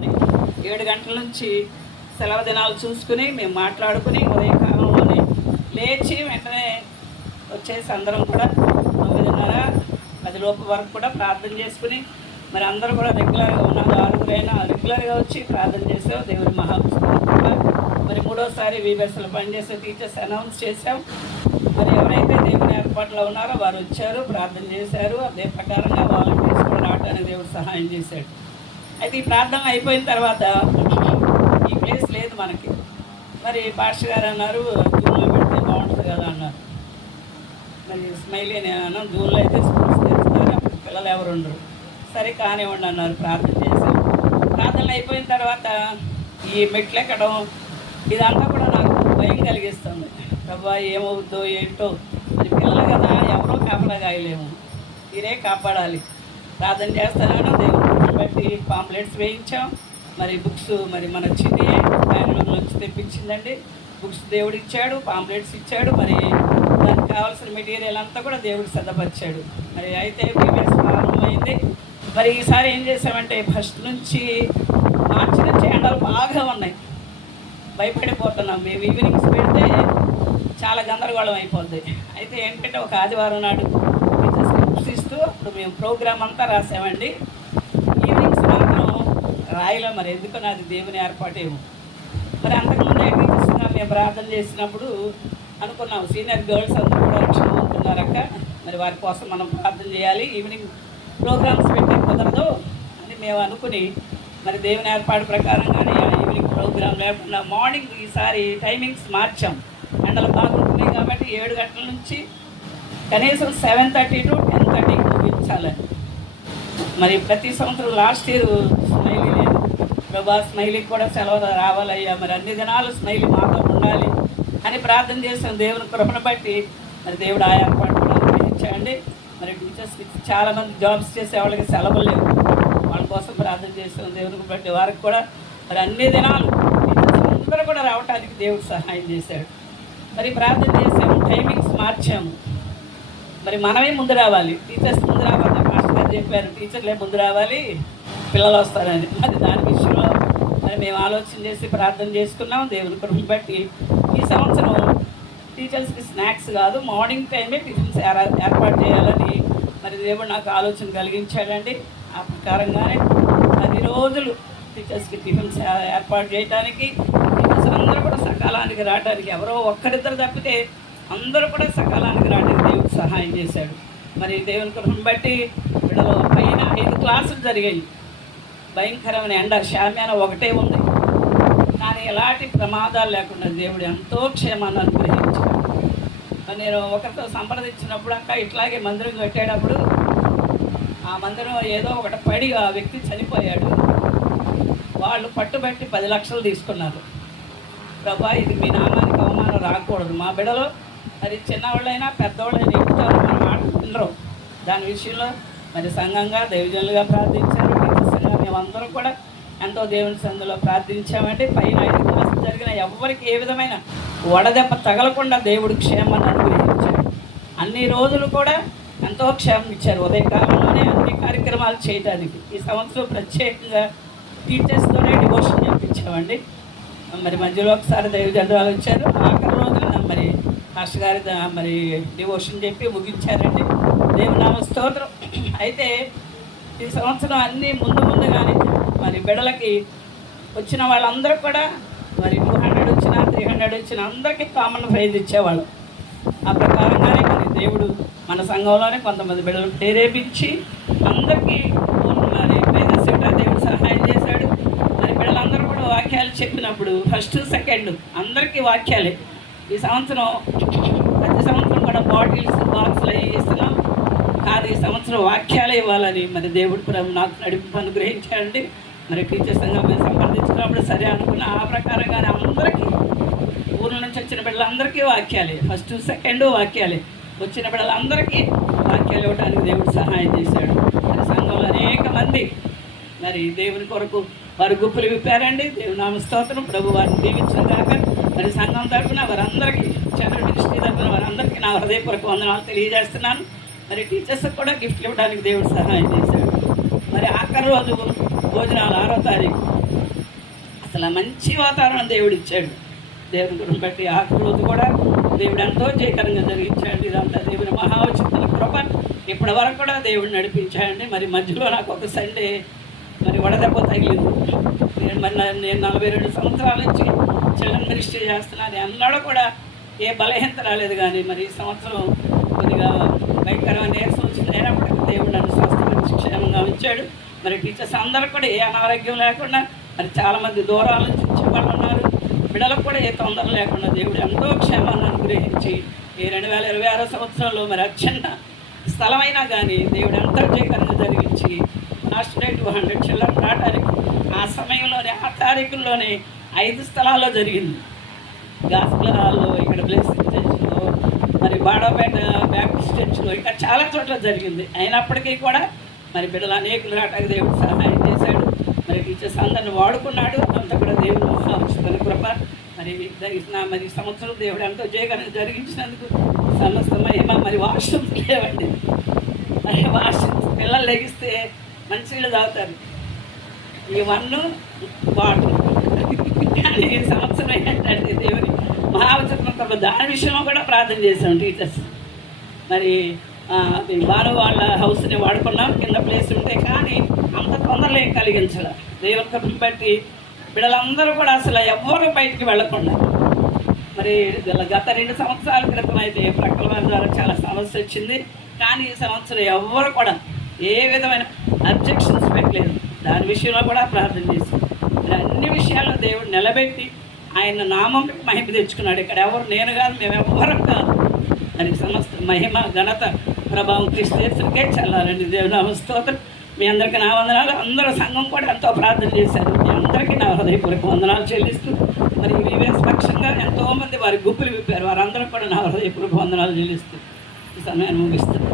7 గంటల నుంచి సెలవు దినాలు చూసుకుని మేము మాట్లాడుకుని ఉదయకాలంలోనే లేచి వెంటనే వచ్చేసి అందరం కూడా 9:30-10 లోపు వరకు కూడా ప్రార్థన చేసుకుని మరి అందరూ కూడా రెగ్యులర్గా ఉన్నారు. 6 రెగ్యులర్గా వచ్చి ప్రార్థన చేసాం. దేవుడి మహాపుస్తకం మరి 3వసారి వీబెస్లో పనిచేసే టీచర్స్ అనౌన్స్ చేసాం. మరి ఎవరైతే దేవుని ఏర్పాట్లో ఉన్నారో వారు వచ్చారు, ప్రార్థన చేశారు. అదే ప్రకారంగా వాలంటీర్స్ కూడా రావడానికి దేవుడు సహాయం చేశాడు. అయితే ఈ ప్రార్థన అయిపోయిన తర్వాత ఈ ప్లేస్ లేదు మనకి. మరి పాస్టర్ గారు అన్నారు జూన్లో పెడితే బాగుంటుంది కదా అన్నారు. మరి స్మైలీ నేను అన్నాను జూన్లో అయితే స్కూల్స్ తెరుస్తారు, అప్పుడు పిల్లలు ఎవరు ఉండరు. సరే కానివ్వండి అన్నారు. ప్రార్థన చేశాం. ప్రార్థనలు అయిపోయిన తర్వాత ఈ మెట్లు ఎక్కడం ఇదంతా కూడా నాకు భయం కలిగిస్తుంది. ప్రభా ఏమవుద్దో ఏంటో, మరి పిల్లలు కదా ఎవరో కాపాడగాయలేము, మీరే కాపాడాలి. ప్రార్థన చేస్తానని దేవుని బట్టి పాంప్లెట్స్ వేయించాం. మరి బుక్స్ మరి మన చిన్ని బెంగళూరు నుంచి తెప్పించిందండి. బుక్స్ దేవుడు ఇచ్చాడు, పాంప్లెట్స్ ఇచ్చాడు. మరి దానికి కావాల్సిన మెటీరియల్ అంతా కూడా దేవుడు సిద్ధపరిచాడు. మరి అయితే బీబీఎస్ ప్రారంభమైంది. మరి ఈసారి ఏం చేసామంటే ఫస్ట్ నుంచి మార్చి నుంచి ఎండలు బాగా ఉన్నాయి, భయపడిపోతున్నాం. మేము ఈవినింగ్స్ పెడితే చాలా గందరగోళం అయిపోద్ది. అయితే ఏంటంటే ఒక ఆదివారం నాడు టీచర్స్ ఇస్తూ అప్పుడు మేము ప్రోగ్రామ్ అంతా రాసామండి. ఈవినింగ్స్ మాత్రం రాయిలో మరి ఎందుకో నాది దేవుని ఏర్పాటేమో. మరి అంతకుముందు టీచర్స్గా మేము ప్రార్థన చేసినప్పుడు అనుకున్నాం సీనియర్ గర్ల్స్ అందరూ కూడా రక్షణ పొందుతున్నారు అక్క, మరి వారి కోసం మనం ప్రార్థన చేయాలి, ఈవినింగ్ ప్రోగ్రామ్స్ పెట్టే కుదరదు అని మేము అనుకుని మరి దేవుని ఏర్పాటు ప్రకారంగానే ఈవినింగ్ ప్రోగ్రాం లేకుండా మార్నింగ్ ఈసారి టైమింగ్స్ మార్చాం. ఎండలు బాగుంటున్నాయి కాబట్టి 7 గంటల నుంచి కనీసం 7:30 to 10:30 ముగించాలని. మరి ప్రతి సంవత్సరం లాస్ట్ ఇయర్ స్మైలీ లేదు, ప్రభా స్మైలీకి కూడా సెలవు రావాలయ్యా, మరి అన్ని దినాలు స్మైలీ మాతో ఉండాలి అని ప్రార్థన చేసాం. దేవుని కృపను బట్టి మరి దేవుడు ఆ ఏర్పాటు కూడా అనుగ్రహించండి. మరి టీచర్స్కి చాలామంది జాబ్స్ చేసే వాళ్ళకి సెలవులు లేవు, వాళ్ళ కోసం ప్రార్థన చేసాం. దేవునికి బట్టి వారికి కూడా మరి అన్ని దినాలు టీచర్స్ అందరూ కూడా రావడానికి దేవుడు సహాయం చేశాడు. మరి ప్రార్థన చేసాము, టైమింగ్స్ మార్చాము. మరి మనమే ముందు రావాలి, టీచర్స్ ముందు రావాలి. మాస్టర్ గారు చెప్పారు టీచర్లే ముందు రావాలి, పిల్లలు వస్తారని. మరి దాని విషయంలో మరి మేము ఆలోచన చేసి ప్రార్థన చేసుకున్నాం. దేవుని కృపను బట్టి ఈ సంవత్సరం టీచర్స్కి స్నాక్స్ కాదు, మార్నింగ్ టైమే టిఫిన్స్ ఏర్పాటు చేయాలని మరి దేవుడు నాకు ఆలోచన కలిగించాడండి. ఆ ప్రకారంగానే 10 రోజులు టీచర్స్కి టిఫిన్స్ ఏర్పాటు చేయడానికి, టీచర్స్ అందరూ కూడా సకాలానికి రావడానికి, ఎవరో ఒక్కరిద్దరు తప్పితే అందరూ కూడా సకాలానికి రావడానికి దేవుడు సహాయం చేశాడు. మరి దేవుని కృపను బట్టి వీళ్ళలో పైన 5 క్లాసులు జరిగాయి. భయంకరమైన ఎండ, షామ్యాన ఒకటే ఉంది, కానీ ఎలాంటి ప్రమాదాలు లేకుండా దేవుడు ఎంతో క్షేమాన్ని అనుగ్రహించాడు. నేను ఒకరితో సంప్రదించినప్పుడు అక్క ఇట్లాగే మందిరం కట్టేటప్పుడు ఆ మందిరం ఏదో ఒకటి పడి ఆ వ్యక్తి చనిపోయాడు, వాళ్ళు పట్టుబట్టి 10 లక్షలు తీసుకున్నారు. ప్రభా ఇది మీ నామానికి అవమానం రాకూడదు, మా బిడలో మరి చిన్నవాళ్ళైనా పెద్దవాళ్ళైనా ఎక్కుతారు, మన మాట వినరు. దాని విషయంలో మరి సంఘంగా దైవజనులుగా ప్రార్థించారు. టీచర్స్గా మేమందరం కూడా ఎంతో దేవుని సందులో ప్రార్థించామంటే పైన 5 క్లాసులు జరిగిన ఎవరికి ఏ విధమైన వడదెబ్బ తగలకుండా దేవుడు క్షేమాన్ని అనుగ్రహించాడు. అన్ని రోజులు కూడా ఎంతో క్షేమం ఇచ్చారు. ఉదయకాలంలోనే అన్ని కార్యక్రమాలు చేయడానికి ఈ సంవత్సరం ప్రత్యేకంగా టీచర్స్తోనే డివోషన్ చేయించామండి. మరి మధ్యలో ఒకసారి దైవజనులు వచ్చారు, ఆఖరి రోజున మరి మాస్టర్ గారి మరి డివోషన్ చెప్పి ముగించారండి. దేవుని నామ స్తోత్రం. అయితే ఈ సంవత్సరం అన్నీ ముందుగానే మరి బిడలకి వచ్చిన వాళ్ళందరూ కూడా మరి 200 వచ్చినా 300 వచ్చినా అందరికీ కామన్ ప్రైజ్ ఇచ్చేవాళ్ళు. ఆ ప్రకారంగానే మరి దేవుడు మన సంఘంలోనే కొంతమంది బిడ్డలు ప్రేరేపించి అందరికీ మరి ప్రైజెస్ ఇవ్వడానికి దేవుడు సహాయం చేశాడు. మరి బిడ్డలందరూ కూడా వాక్యాలు చెప్పినప్పుడు ఫస్ట్ సెకండ్ అందరికీ వాక్యాలే. ఈ సంవత్సరం ప్రతి సంవత్సరం కూడా బాక్సులు అవి ఇస్తున్నాం, కాదు ఈ సంవత్సరం వాక్యాలే ఇవ్వాలని మరి దేవుడు నాకు నడిపి అనుగ్రహించాడండి. మరి టీచర్ సంఘం మేము సంప్రదించినప్పుడు సరే అనుకున్న ఆ ప్రకారంగానే అందరికీ ఊళ్ళ నుంచి వచ్చిన బిడ్డలందరికీ వాక్యాలే, ఫస్ట్ సెకండ్ వాక్యాలే. వచ్చిన బిడ్డలందరికీ వాక్యాలు ఇవ్వడానికి దేవుడు సహాయం చేశాడు. మరి సంఘంలో అనేక మంది మరి దేవుని కొరకు వారు గుప్పులు విప్పారండి. దేవుని నామ స్తోత్రం. ప్రభు వారిని దీవించిన కనుక మరి సంఘం తరఫున వారందరికీ, చంద్ర మినిస్ట్రీ తరఫున వారందరికీ నా హృదయపూర్వక వందనాలు తెలియజేస్తున్నాను. మరి టీచర్స్కి కూడా గిఫ్ట్లు ఇవ్వడానికి దేవుడు సహాయం చేశాడు. మరి ఆఖరి రోజు భోజనాలు 6వ తారీఖు అసలు మంచి వాతావరణం దేవుడు ఇచ్చాడు. దేవుని కృపను బట్టి ఆ రోజు కూడా దేవుడు ఎంతో జయకరంగా జరిగించాడు. ఇదంతా దేవుని మహాఉచిత కృప. ఇప్పటి వరకు కూడా దేవుడు నడిపించాడండి. మరి మధ్యలో నాకు ఒక సండే మరి వడదెబ్బ తగిలింది. నేను 42 సంవత్సరాల నుంచి చిల్డ్రన్ మినిస్ట్రీ చేస్తున్నాను. ఎన్నడూ కూడా ఏ బలహీనత రాలేదు. కానీ మరి ఈ సంవత్సరం కొద్దిగా భయంకరమైన నీరసం వచ్చింది. అయినప్పటికీ దేవుడు నన్ను స్వస్థపరిచి క్షేమంగా ఉంచాడు. మరి టీచర్స్ అందరూ కూడా ఏ అనారోగ్యం లేకుండా, మరి చాలామంది దూరాల నుంచి వచ్చేవాళ్ళు ఉన్నారు. బిడ్డలకు కూడా ఏ తొందర లేకుండా దేవుడు ఎంతో క్షేమాన్ని అనుగ్రహించి ఈ 2026 సంవత్సరంలో మరి అత్యంత స్థలమైనా కానీ దేవుడు ఎంతో జయకరంగా జరిగించి లాస్ట్ డే 200 చిల్డ్రన్ రావడానికి ఆ సమయంలోనే ఆ తారీఖుల్లోనే 5 స్థలాల్లో జరిగింది. గాస్పులలో, ఇక్కడ బ్లెస్సింగ్ చర్చ్లో, మరి బాడోపేట బ్యాప్టిస్ట్ చర్చ్లో, ఇంకా చాలా చోట్ల జరిగింది. అయినప్పటికీ కూడా మరి బిడ్డలు అనేకులు రావడానికి దేవుడు సహాయం చేశాడు. మరి టీచర్స్ అందరిని వాడుకున్నాడు. అంతా కూడా దేవుడు మహాఉచిత కృప. మరి సంవత్సరం దేవుడు ఎంతో జయకరంగా జరిగించినందుకు సమస్త మహిమ. మరి వాష్రూమ్స్ లేవండి. మరి వాష్రూమ్స్ పిల్లలు లెగిస్తే మంచినీళ్ళు తాగుతారు. ఈ 1 వాటర్. కానీ ఈ సంవత్సరం ఏంటంటే దేవుని మహాఉచిత దాని విషయంలో కూడా ప్రార్థన చేసాం టీచర్స్. మరి భాను వాళ్ళ హౌస్ని వాడుకున్నాం, కింద ప్లేస్ ఉంటే. కానీ అంత తొందరలో ఏం కలిగించాలి దేవుని కృపను బట్టి బిడ్డలందరూ కూడా అసలు ఎవ్వరూ బయటికి వెళ్ళకుండా. మరి గత 2 సంవత్సరాల క్రితం అయితే ప్రక్కల వారి ద్వారా చాలా సమస్య వచ్చింది. కానీ ఈ సంవత్సరం ఎవ్వరు కూడా ఏ విధమైన అబ్జెక్షన్స్ పెట్టలేదు. దాని విషయంలో కూడా ప్రార్థన చేశాం. మరి అన్ని విషయాల్లో దేవుడు నిలబెట్టి ఆయన నామం మహిమ తెచ్చుకున్నాడు. ఇక్కడ ఎవరు నేను కాదు, మేము ఎవ్వరం కాదు. మరి సమస్త మహిమ ఘనత ప్రభావం క్రీస్తుకే చెల్లాలండి. దేవుని స్తోత్రం. మీ అందరికీ నా వందనాలు. అందరూ సంఘం కూడా ఎంతో ప్రార్థన చేశారు. మీ అందరికీ నా హృదయపూర్వక వందనాలు చెల్లిస్తూ, మరి వివేస్ పక్షంగా ఎంతోమంది వారి గుప్పులు విప్పారు. వారందరూ కూడా నా హృదయపూర్వక వందనాలు చెల్లిస్తూ ఈ సమయాన్ని ముగిస్తారు.